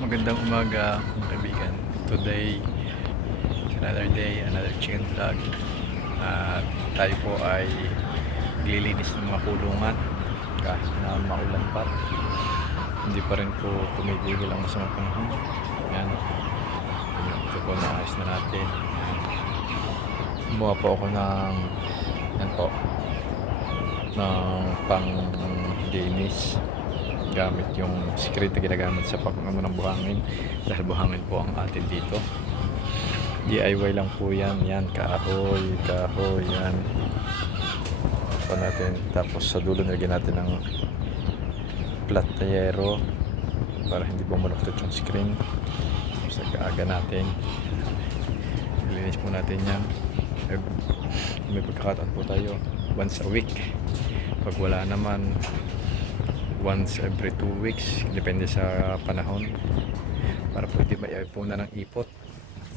Magandang umaga mga kaibigan. Today is another day, another chicken vlog. At tayo po ay naglilinis ng mga kulungan kahit na maulan pa. Hindi pa rin po tumigil ang masamang panahon. Yan. Ito po, naayos na natin. Gumawa po ako ng yan po ng pang-linis gamit yung secret na ginagamit sa pag-ano ng buhangin, dahil buhangin po ang atin dito. DIY lang po yan. Kahoy yan pa natin, tapos sa dulo nilagyan natin ng platayero para hindi bumaluktot yung screen. Sa kaaga natin ilinis po natin yan. May pagkakataon po tayo once a week, pag wala naman once every 2 weeks, depende sa panahon, para po hindi maipunan ng ipot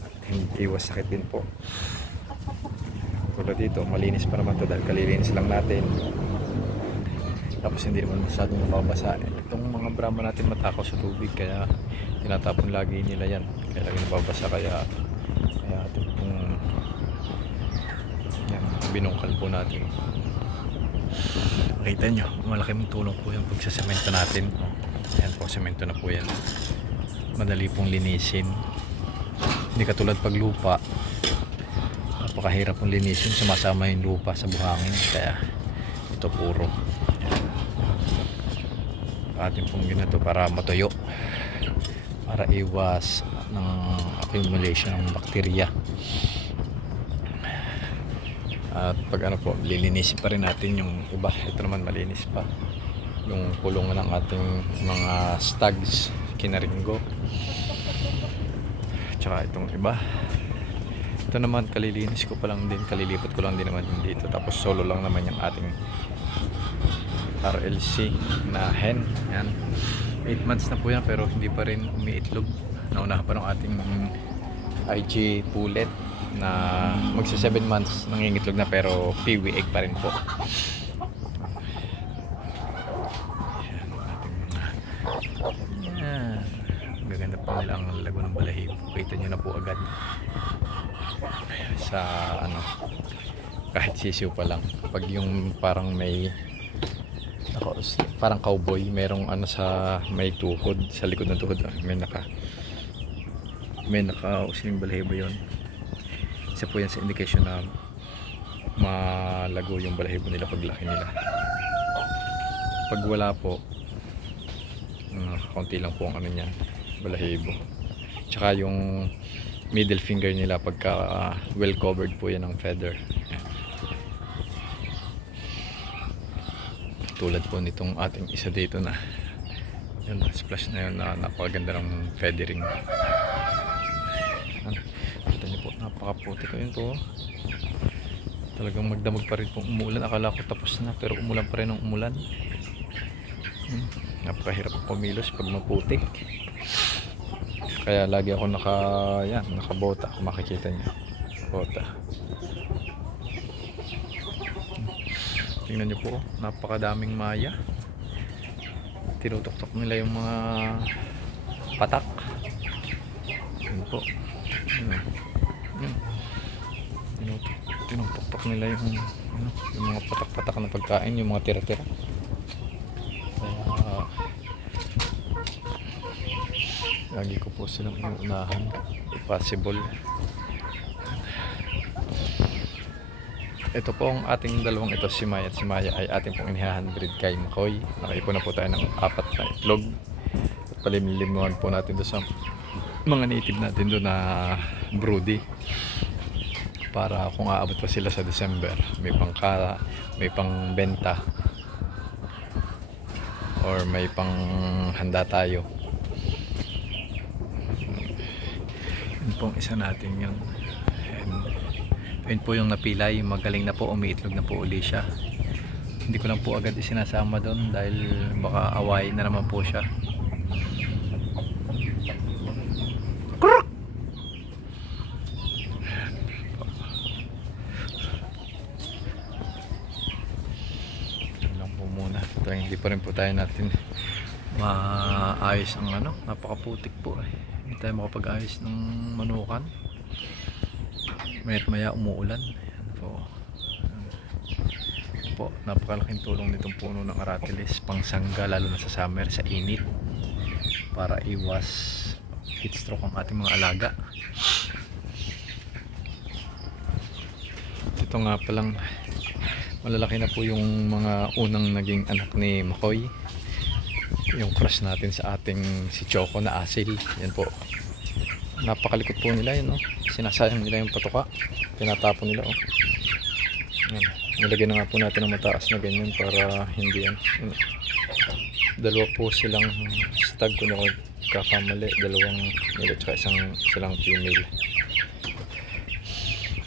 at hindi iwas sakit din po. Tulad dito, malinis pa naman to dahil kalilinis lang natin, tapos hindi naman masyadong nababasa. Itong mga brahma natin matakaw sa tubig, kaya tinatapon lagi nila yan, kaya lagi nababasa. Kaya ito pong yan, binungkal po natin. Makita nyo, malaking tulong po yung pagsasemento natin. Ayan po, semento na po yan. Madali pong linisin. Hindi katulad pag lupa, napakahirap pong linisin, sumasama yung lupa sa buhangin. Kaya ito puro atin pong ginato para matuyo, para iwas ng accumulation ng bakterya. At pag ano po, lilinisin pa rin natin yung iba. Ito naman malinis pa, yung kulungan ng ating mga stags, kinaringgo, tsaka itong iba. Ito naman kalilinis ko pa lang din, kalilipat ko lang din naman yung dito. Tapos solo lang naman yung ating RLC na hen. Yan, 8 months na po yan pero hindi pa rin umiitlog. Naunahan pa ng ating IG pullet na magsa 7 months nangingitlog na, pero PW egg pa rin po. Yan, gaganda pa nila ang lago ng balahibo. Kita nyo na po agad sa ano, kahit sisiw pa lang. Pag yung parang may parang cowboy, merong ano sa may tuhod, sa likod ng tuhod, may naka yung balahibo yon. Isa po yan sa indication na malago yung balahibo nila paglaki nila. Pag wala po, kaunti lang po ang ano niya, balahibo. Tsaka yung middle finger nila, pagka well covered po yan ng feather. Yan. Tulad po nitong ating isa dito na yun, splash na yun, na napakaganda ng feathering. Kita niyo po, napakaputi ko yun po. Talagang magdamag pa rin pong umulan. Akala ko tapos na, pero umulan pa rin ng umulan. Napakahirap pumilos pag maputik. Kaya lagi ako nakabota. Kung makikita niyo, bota. Tingnan niyo po, napakadaming maya. Tinutok-tok nila yung mga patak. Yun po. Tinutok-tok nila yung mga patak-patak na pagkain, yung mga tira-tira. Kaya lagi ko po silang inuunahan if possible. Ito po ang ating dalawang ito, si Maya at si Maya, ay ating pong inihahandbreed kay Makoy. Nakaipon na po tayo ng 4 na itlog at palimlimuhan po natin doon sa mga native natin doon na broody, para kung aabot pa sila sa December, may pang benta or may pang handa tayo. Yun pong isa natin yung yun po yung napilay, magaling na po, umiitlog na po uli siya. Hindi ko lang po agad isinasama doon dahil baka awayin na naman po siya. Ito, hindi pa rin po tayo natin maayos ang ano, napakaputik po eh. Hindi tayo makapag-ayos ng manukan. Maya't maya umuulan. Ayan po, napakalaking tulong nitong puno ng aratilis pangsangga, lalo na sa summer, sa init, para iwas heat stroke ang ating mga alaga. Ito nga palang malalaki na po yung mga unang naging anak ni Makoy, yung crush natin sa ating si Choco na asil. Yan po, napakalikot po nila yun, oh. Sinasayang nila yung patuka, tinatapon nila, oh. Yan. Nilagyan na nga po natin ng mataas na ganyan para hindi yan. Yan. Dalawa po silang stag kung ako kakamali, dalawang male at silang female.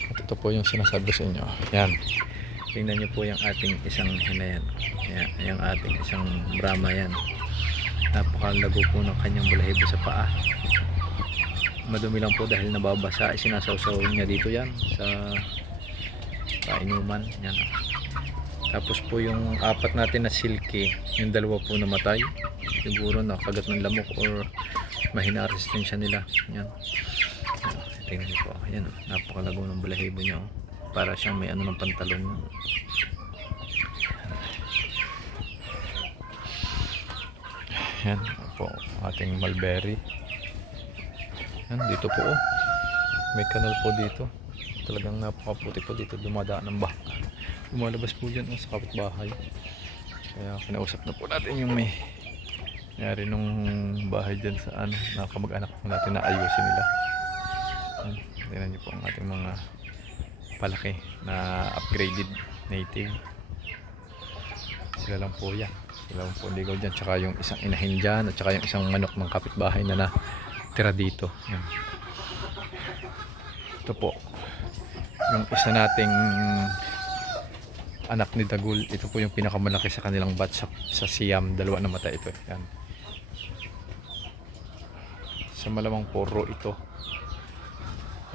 At ito po yung sinasabi sa inyo. Yan, tingnan nyo po yung ating isang hina yan. Yung ating isang Brahma yan. Napakalago po ng kanyang balahibo sa paa. Madumi lang po dahil nababasa. Sinasawsaw niya dito yan sa painuman. Yan. Tapos po yung apat natin na silky, yung dalawa po namatay. Siguro nakagat ng lamok or mahina resistensya nila. Yan. Tingnan niyo po. Yan. Napakalago ng balahibo niya. Para siyang may ano ng pantalon. Yan po ating mulberry. Yan dito po, oh. May kanal po dito. Talagang napakaputi po dito, dumadaan ng baka. Lumalabas po dyan, oh, sa kapitbahay. Kaya kinausap na po natin yung may nangyari nung bahay dyan sa ano, nakamag-anak po natin na ayusin nila. Yan. Tingnan niyo po ang ating mga palaki na upgraded native. Sila lang po yan. Sila lang po ligaw dyan. Tsaka yung isang inahin dyan at tsaka yung isang manok ng kapitbahay na natira dito. Yan. Ito po yung isa nating anak ni Dagul. Ito po yung pinakamalaki sa kanilang batch sa Siam. Dalawa na mata ito. Yan. Sa malamang poro ito.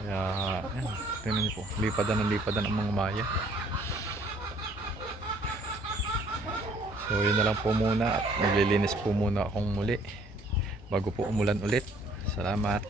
Kaya yan, tingnan niyo po, lipadan ang mga maya. So yun na lang po muna at maglilinis po muna akong muli bago po umulan ulit. Salamat.